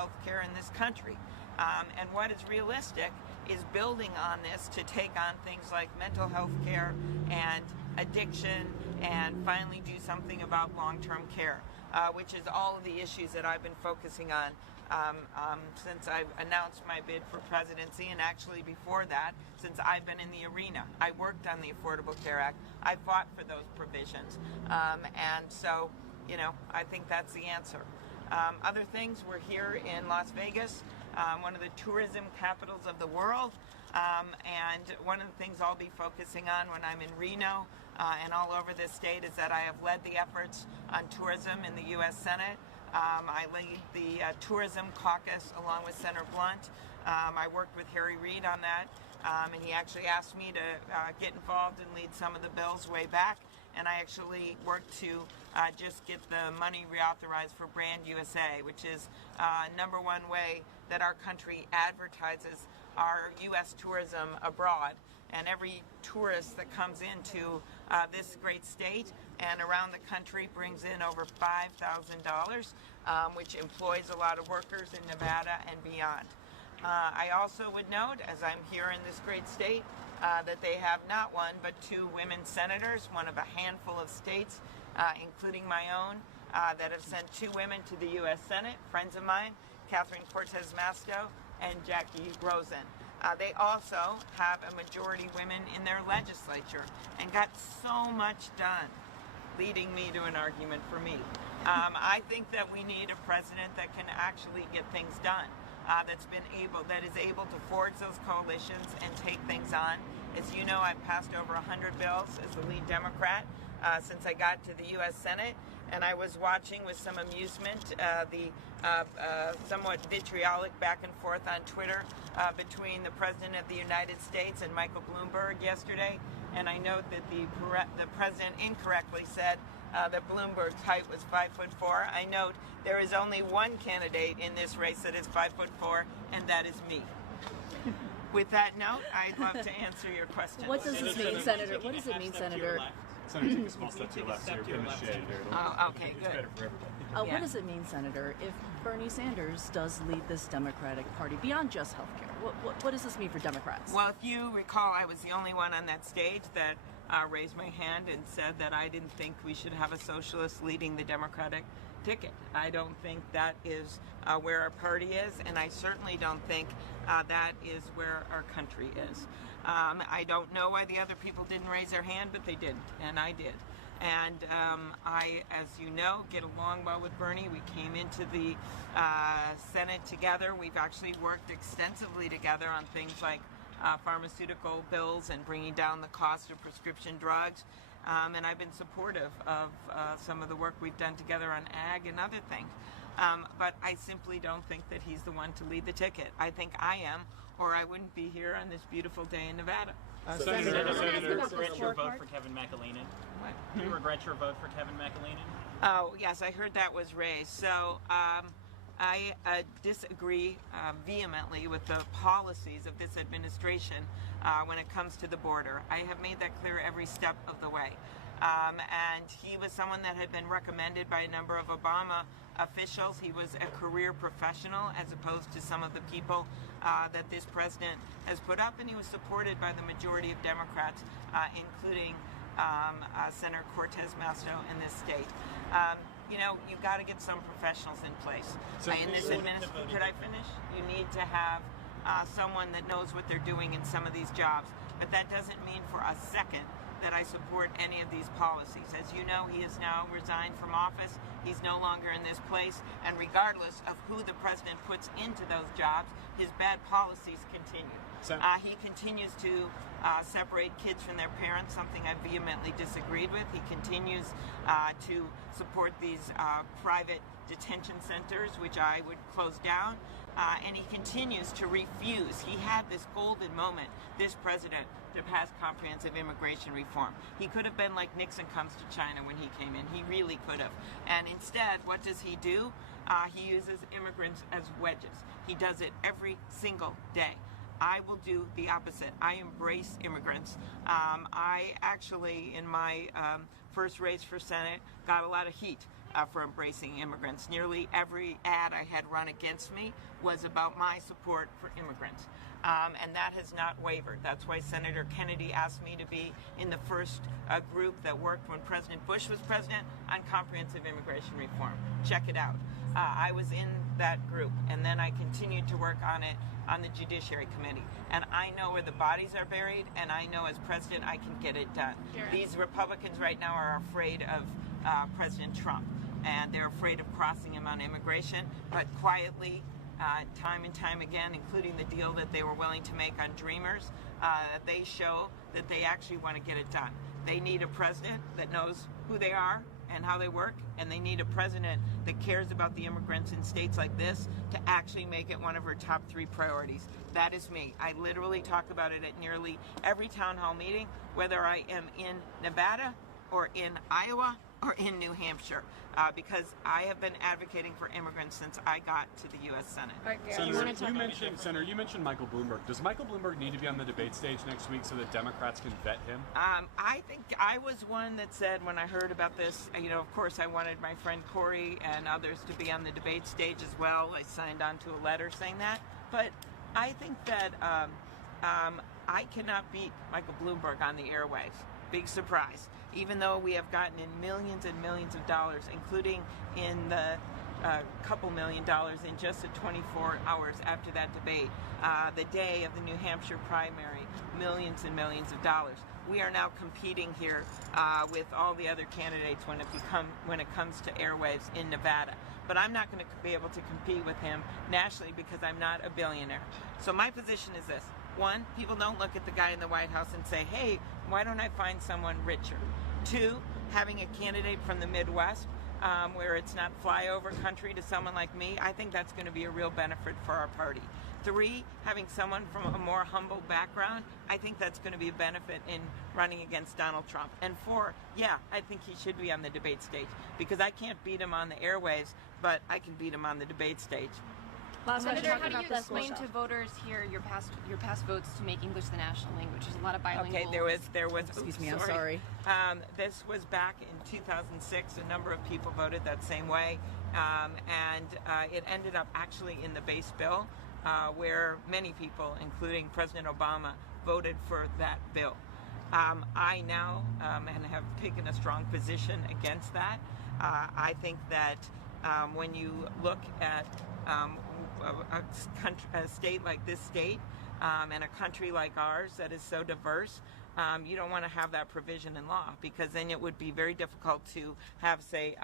health care in this country. And what is realistic is building on this to take on things like mental health care and addiction, and finally do something about long-term care, which is all of the issues that I've been focusing on since I've announced my bid for presidency, and actually before that, since I've been in the arena. I worked on the Affordable Care Act. I fought for those provisions. And so, I think that's the answer. Other things, we're here in Las Vegas, one of the tourism capitals of the world. And one of the things I'll be focusing on when I'm in Reno and all over this state is that I have led the efforts on tourism in the U.S. Senate. I lead the Tourism Caucus along with Senator Blunt. I worked with Harry Reid on that, and he actually asked me to get involved and lead some of the bills way back. And I actually worked to just get the money reauthorized for Brand USA, which is number one way that our country advertises our U.S. tourism abroad. And every tourist that comes into this great state and around the country brings in over $5,000, which employs a lot of workers in Nevada and beyond. I also would note, as I'm here in this great state, that they have not one but two women senators, one of a handful of states, including my own, that have sent two women to the U.S. Senate, friends of mine, Catherine Cortez Masto and Jackie Rosen. They also have a majority women in their legislature and got so much done, leading me to an argument for me. I think that we need a president that can actually get things done, that is able to forge those coalitions and take things on. As you know, I've passed over 100 bills as the lead Democrat since I got to the U.S. Senate, and I was watching with some amusement the somewhat vitriolic back and forth on Twitter between the President of the United States and Michael Bloomberg yesterday. And I note that the President incorrectly said that Bloomberg's height was 5'4". I note there is only one candidate in this race that is 5'4", and that is me. With that note, I'd love to answer your question. What does this mean, Senator? What does it mean, Senator? Senator, take a small step to your left, so you're in the shade here. Oh, okay, good. It's better for everybody. What does it mean, Senator, if Bernie Sanders does lead this Democratic Party beyond just health care? What does this mean for Democrats? Well, if you recall, I was the only one on that stage that raised my hand and said that I didn't think we should have a socialist leading the Democratic ticket. I don't think that is where our party is, and I certainly don't think that is where our country is. I don't know why the other people didn't raise their hand, but they didn't, and I did. And I, as you know, get along well with Bernie. We came into the Senate together. We've actually worked extensively together on things like pharmaceutical bills and bringing down the cost of prescription drugs. And I've been supportive of some of the work we've done together on ag and other things. But I simply don't think that he's the one to lead the ticket. I think I am, or I wouldn't be here on this beautiful day in Nevada. Senator, do you regret your vote for Kevin McAleenan? What? Do you regret your vote for Kevin McAleenan? Oh, yes, I heard that was raised. So I disagree vehemently with the policies of this administration when it comes to the border. I have made that clear every step of the way. And he was someone that had been recommended by a number of Obama officials. He was a career professional as opposed to some of the people that this president has put up, and he was supported by the majority of Democrats, including Senator Cortez Masto in this state. You've got to get some professionals in place. In this administration, could I finish? You need to have someone that knows what they're doing in some of these jobs. But that doesn't mean for a second that I support any of these policies. As you know, he has now resigned from office. He's no longer in this place. And regardless of who the president puts into those jobs, his bad policies continue. He continues to separate kids from their parents, something I vehemently disagreed with. He continues to support these private detention centers, which I would close down. And he continues to refuse. He had this golden moment, this president, to pass comprehensive immigration reform. He could have been like Nixon comes to China when he came in. He really could have. And instead, what does he do? He uses immigrants as wedges. He does it every single day. I will do the opposite. I embrace immigrants. I actually, in my first race for Senate, got a lot of heat for embracing immigrants. Nearly every ad I had run against me was about my support for immigrants. And that has not wavered. That's why Senator Kennedy asked me to be in the first group that worked when President Bush was president on comprehensive immigration reform. Check it out. I was in that group, and then I continued to work on it on the Judiciary Committee. And I know where the bodies are buried, and I know as president I can get it done. These Republicans right now are afraid of President Trump, and they're afraid of crossing him on immigration, but quietly, time and time again, including the deal that they were willing to make on Dreamers, they show that they actually want to get it done. They need a president that knows who they are and how they work, and they need a president that cares about the immigrants in states like this to actually make it one of her top 3 priorities. That is me. I literally talk about it at nearly every town hall meeting, whether I am in Nevada or in Iowa or in New Hampshire, because I have been advocating for immigrants since I got to the U.S. Senate. Senator, you mentioned Michael Bloomberg. Does Michael Bloomberg need to be on the debate stage next week so that Democrats can vet him? I think I was one that said when I heard about this, of course I wanted my friend Corey and others to be on the debate stage as well. I signed on to a letter saying that. But I think that I cannot beat Michael Bloomberg on the airwaves. Big surprise. Even though we have gotten in millions and millions of dollars, including in the couple $1 million in just the 24 hours after that debate, the day of the New Hampshire primary, millions and millions of dollars. We are now competing here with all the other candidates when it comes to airwaves in Nevada. But I'm not going to be able to compete with him nationally because I'm not a billionaire. So my position is this. 1, people don't look at the guy in the White House and say, hey, why don't I find someone richer? 2, having a candidate from the Midwest where it's not flyover country to someone like me, I think that's going to be a real benefit for our party. 3, having someone from a more humble background, I think that's going to be a benefit in running against Donald Trump. And 4, yeah, I think he should be on the debate stage because I can't beat him on the airwaves, but I can beat him on the debate stage. Senator, how do you explain to voters here your past votes to make English the national language? There's a lot of bilingual. Okay, there was. Excuse me, I'm sorry. This was back in 2006. A number of people voted that same way, and it ended up actually in the base bill, where many people, including President Obama, voted for that bill. I now and have taken a strong position against that. I think that when you look at a state like this state and a country like ours that is so diverse, you don't want to have that provision in law because then it would be very difficult to have, say,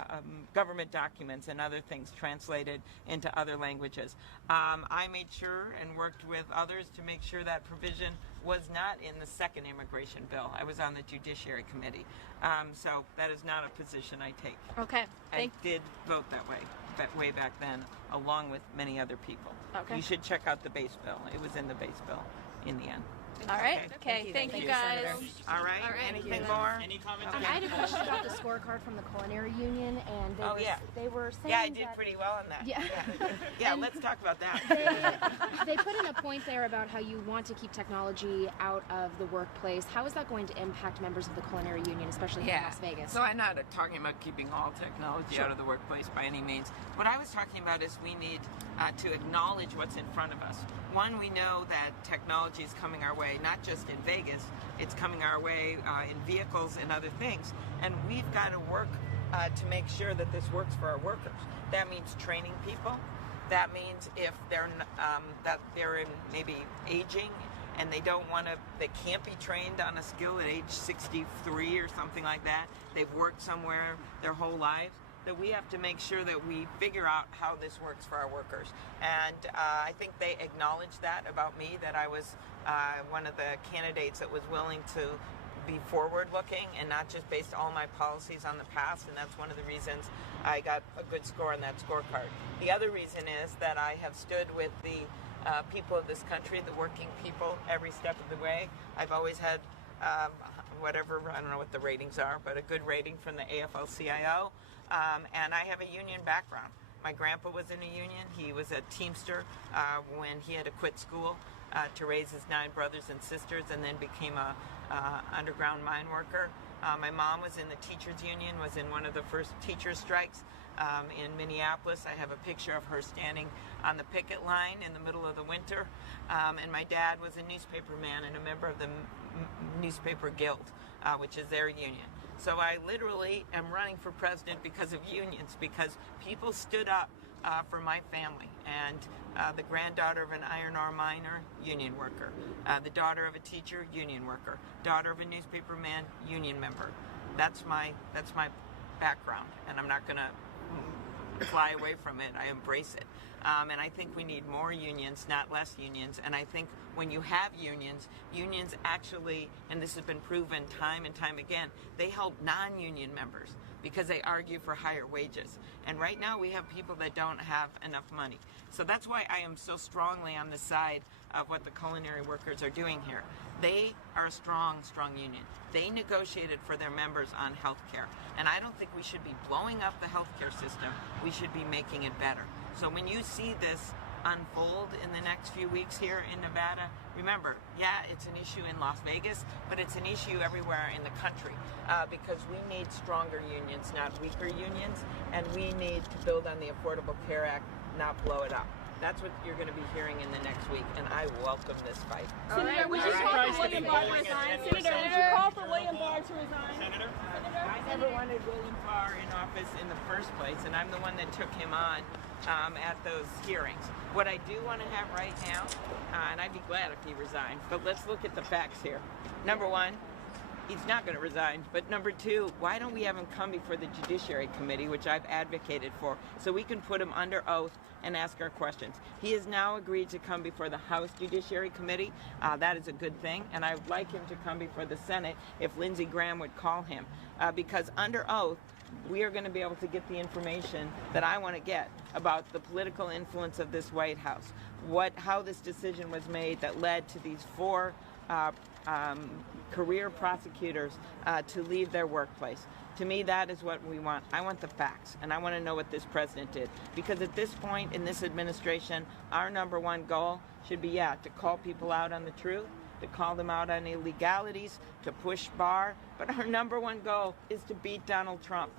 government documents and other things translated into other languages. I made sure and worked with others to make sure that provision was not in the second immigration bill. I was on the Judiciary Committee. So that is not a position I take. Okay. I did vote that way back then, along with many other people. Okay. You should check out the base bill. It was in the base bill in the end. All right. Okay. Thank you guys. All right. Anything more? Any comments? Okay. I had a question about the scorecard from the Culinary Union, and they were saying I did pretty well on that. Yeah, let's talk about that. They put in a point there about how you want to keep technology out of the workplace. How is that going to impact members of the Culinary Union, especially here in Las Vegas? So I'm not talking about keeping all technology out of the workplace by any means. What I was talking about is we need to acknowledge what's in front of us. One, we know that technology is coming our way, not just in Vegas, it's coming our way in vehicles and other things. And we've got to work to make sure that this works for our workers. That means training people. That means if they're that they're in maybe aging and they can't be trained on a skill at age 63 or something like that. They've worked somewhere their whole lives. That we have to make sure that we figure out how this works for our workers. And I think they acknowledged that about me, that I was one of the candidates that was willing to be forward-looking and not just based all my policies on the past, and that's one of the reasons I got a good score on that scorecard. The other reason is that I have stood with the people of this country, the working people, every step of the way. I've always had whatever, I don't know what the ratings are, but a good rating from the AFL-CIO. And I have a union background. My grandpa was in a union. He was a Teamster when he had to quit school to raise his 9 brothers and sisters, and then became a underground mine worker. My mom was in the teachers union, was in one of the first teacher strikes in Minneapolis. I have a picture of her standing on the picket line in the middle of the winter. And my dad was a newspaperman and a member of the Newspaper Guild, which is their union. So I literally am running for president because of unions, because people stood up for my family. And the granddaughter of an iron ore miner, union worker. The daughter of a teacher, union worker. Daughter of a newspaperman, union member. That's my background, and I'm not going to fly away from it. I embrace it. And I think we need more unions, not less unions. And I think when you have unions, unions actually, and this has been proven time and time again, they help non-union members because they argue for higher wages. And right now we have people that don't have enough money. So that's why I am so strongly on the side of what the culinary workers are doing here. They are a strong, strong union. They negotiated for their members on health care. And I don't think we should be blowing up the healthcare system. We should be making it better. So when you see this unfold in the next few weeks here in Nevada, remember, yeah, it's an issue in Las Vegas, but it's an issue everywhere in the country because we need stronger unions, not weaker unions, and we need to build on the Affordable Care Act, not blow it up. That's what you're going to be hearing in the next week, and I welcome this fight. Senator, would you call for William Barr to resign? Senator, would you call for William Barr to resign? Senator? I never wanted William Barr in office in the first place, and I'm the one that took him on at those hearings. What I do want to have right now, and I'd be glad if he resigned, but let's look at the facts here. Number one, he's not going to resign. But number two, why don't we have him come before the Judiciary Committee, which I've advocated for, so we can put him under oath and ask our questions. He has now agreed to come before the House Judiciary Committee. That is a good thing. And I would like him to come before the Senate if Lindsey Graham would call him. Because under oath, we are going to be able to get the information that I want to get about the political influence of this White House, how this decision was made that led to these four career prosecutors to leave their workplace. To me, that is what we want. I want the facts, and I want to know what this president did. Because at this point in this administration, our number one goal should be, to call people out on the truth, to call them out on illegalities, to push Barr. But our number one goal is to beat Donald Trump,